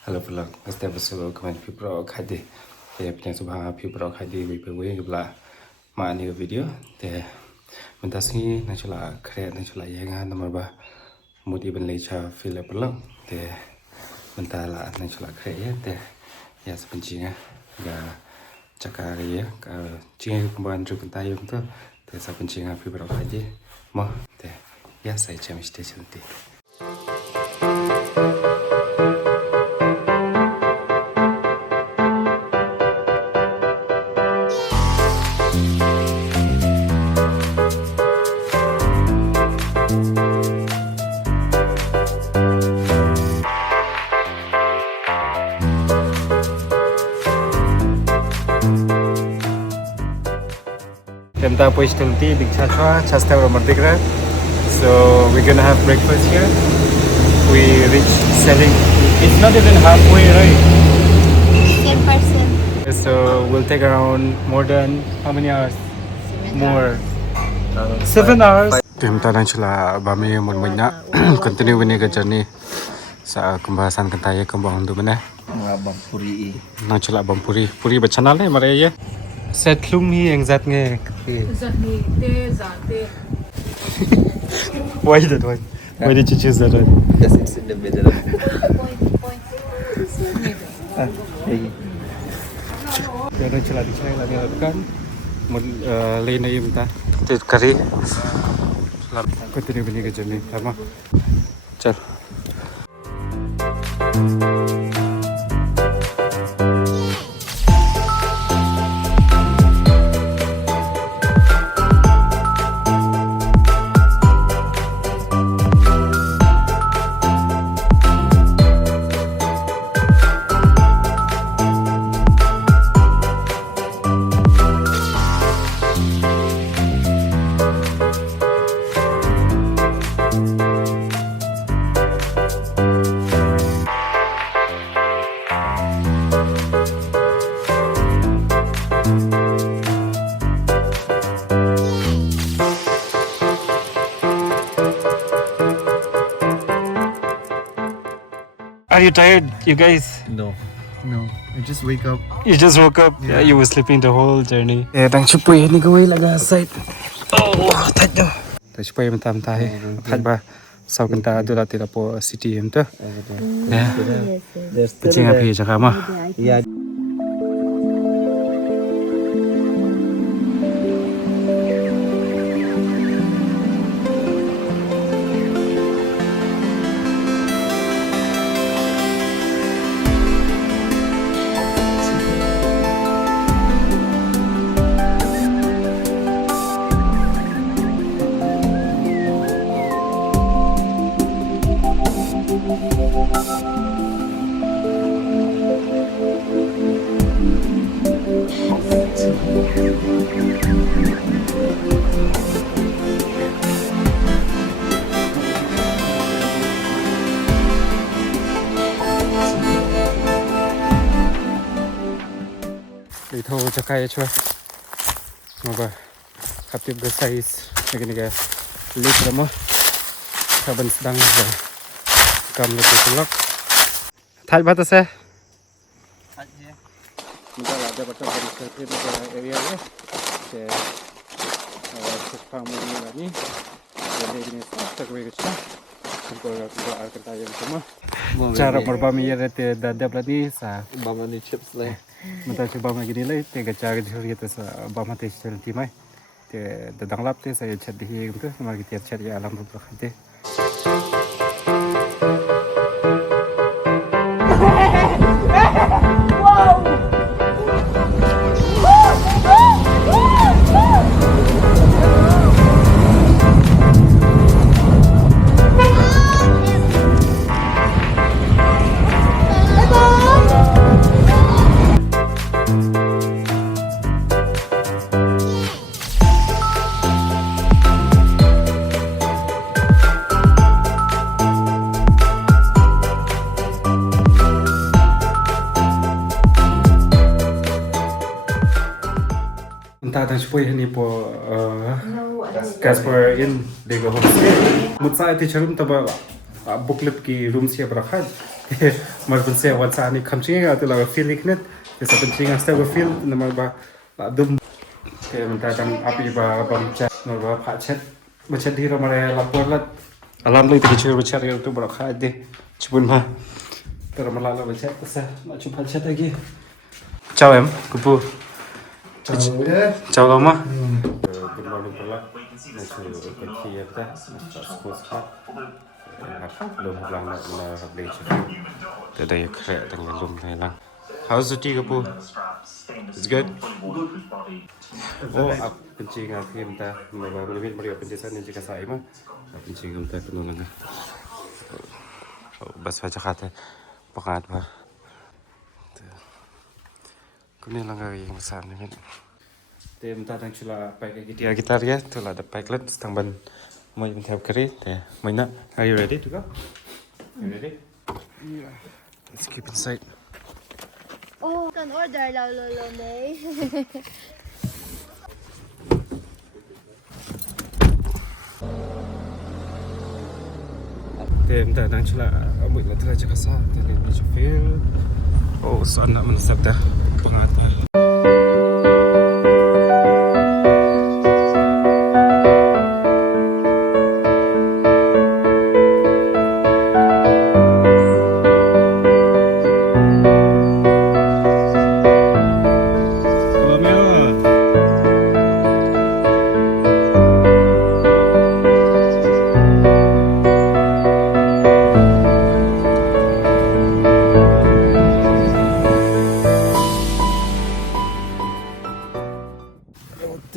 Halo vlog, pasti bersama kemarin Fibro Khadi. Punya subhan Fibro Khadi we gula ma ni video. Mentas ni nachola kre nachola yenga nomor ba mudi ben lecha file vlog. Mentala nachola kre ya sepencinga ga cakar ya ka cinga kemban juk tayum tu sepencinga Fibro Khadi. Mo ya saya cam station ti. Temta poistilti dikchachwa chasta romantikra. So we're gonna have breakfast here. We reach selling. It's not even halfway, right? 10%. So we'll take around more than how many hours? More. 7 hours. Temta dan chula bami munmunya continue winning journey sa pembahasan kentaya kembang tu mana? Bampuri. Nang chula bampuri puri bacana le mare ye. Setlum hi engzat nge. Zahni te zate. Why that one? Why did you choose that one? Because it's in the middle. Point. Yang celah di sana lagi kan, lain aja minta. Itu kari. Aku tadi beli kerja ni, sama. Cer. Are you tired, you guys? No. I just wake up. You just woke up. Yeah, you were sleeping the whole journey. Yeah, tang chupoy ni gawin laga side. Oh, tayo. Tayo chupoy matam tayo. Kahit ba sa kanta doon natin po city to. Yeah. There's Pacing api cakap mah. Yeah. Itu cakap ya cuy. Moga kapit bersaiz negara lik lama. Kaban sedang kam lepas tulak. Thal batas है. Minta ada batas dari sekretari negara area ni. Ke farm ni lagi. Jadi ini tak boleh kecil. Untuk akan tanya semua. Cara berbami ya rete dah pelati sa. Bama ni chips lah. Minta coba lagi ni lah. Tega cara juri kita sa bama teh channel timai. Te dadang lap teh saya chat di gitu. Mari kita chat ya alam berkah teh. Entah dan supaya ni po Casper in Lego Homestay. Mutsa itu cerum taba booklet ki room siap rakhad. Mar bense wan sa ni khamchi ga tu la feel iknet te sa benchi ga sta feel na mar ba dum te menta dam api ba bam cha mar ba pha chet ba chet di ro mare la por la alam lai te chu ba chet ga tu ba kha de chbun ma te ro mala la ba chet sa ma chu pha chet agi chào em kupu chào lắm á good morning pula na chu ke kia ta sports park lum lang na hab le chu te dai khre tang lum hai lang how's the tea kupu it's good oh ap penci nga phim ta ma ba lebih mari penci san ni ka sai ma penci ngam ta kuno lang bas fa jakhate pakat ba kuning lang yang besar ni kan. Tem ta tang chula pai ke gitar ya, tu la da pai klet stang ban moi bin thap kari te moi na. Are you ready to go? You ready? Yeah. Let's keep inside. Oh, can order lo may. Tem ta tang chula moi la tra jakasa te le ni feel. Oh, so nak menasab dah pengata.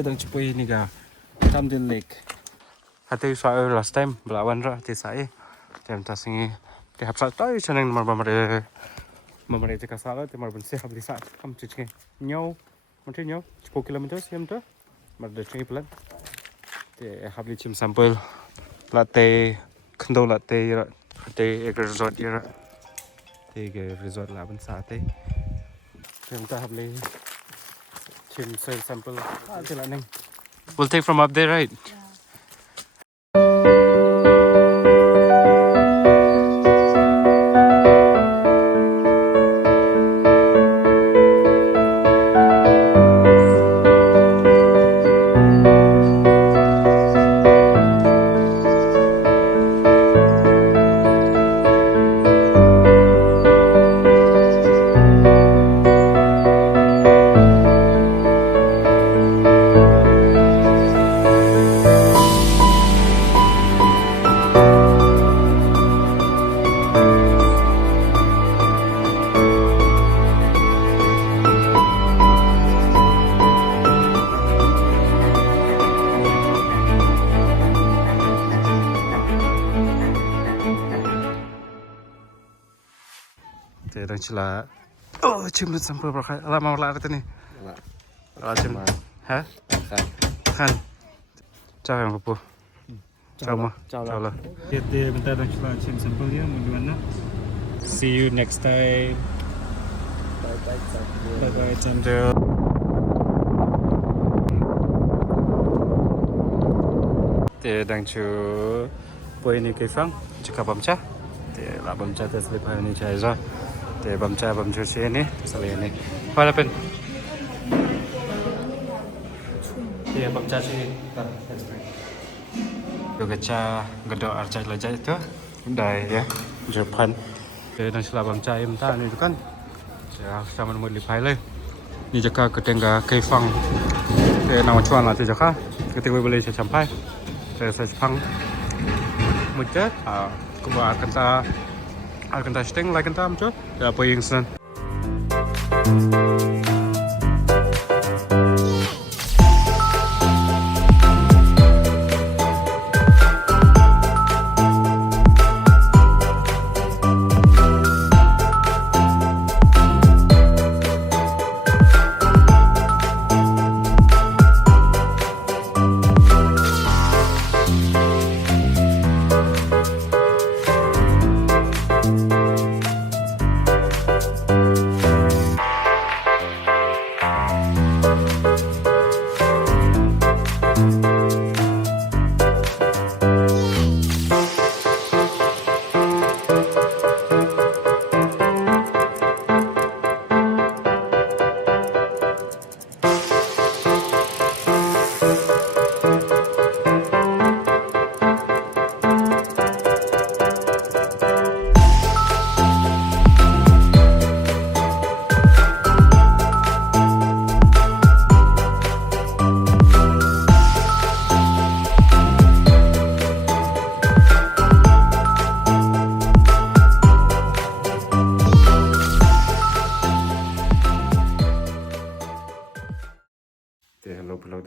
Sedang cupai ni ga Tamdil Lake. Hati saya last time belawan ra ti sai. Tem ta singi te hap sa tai chanang mar mamare te kasala te mar bense hab di sa kam chiche. Nyau, monte nyau 10 km siam tu. Mar de chingi plan. Te hab li chim sample latte khndo latte ra te ek resort ra. Te ge resort la ben sa te. Tem ta hab li chim soil sample. We'll take from up there, right? Te dang chila. Oh, chim lut sampai berapa? Alah mau lari tu ni. Alah chim. Ha? Kan. Ciao yang kupu. Ciao ma. Ciao lah. Dia bentar dang chila chim sampai dia mau gimana? See you next time. Bye bye Chandra. Te dang chu poi ni kai phang chika bamcha. Te la bamcha te slip hai ni chai ra. Te bamcha she ni sale ni. Apa pen? Te bamcha she ta. Juga cha gado arcai lajai tu. Dai ya. Japan. Te dang sila bamcha im ta ni tu kan. Saya sama nomor lipai le. Ni jaka ketengga kai phang. Te nama chuan la te jaka. Ketika boleh saya sampai. Saya phang. Mujat kuba akan ta steng like ta amcho ya apa yang sen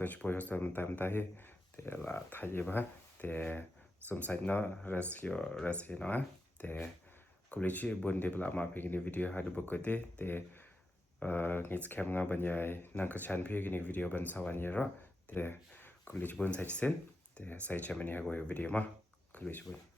dan chpo yo sam tam ta hi te la tha ye ba te som site no res he no te kulichi bon de bla ma pe ni video ha de bokote te ngits kem nga ban yai nang ka chan pe ni video ban sawan ye ro te kulichi bon site sen te sai chamani ha go video ma kulichi bon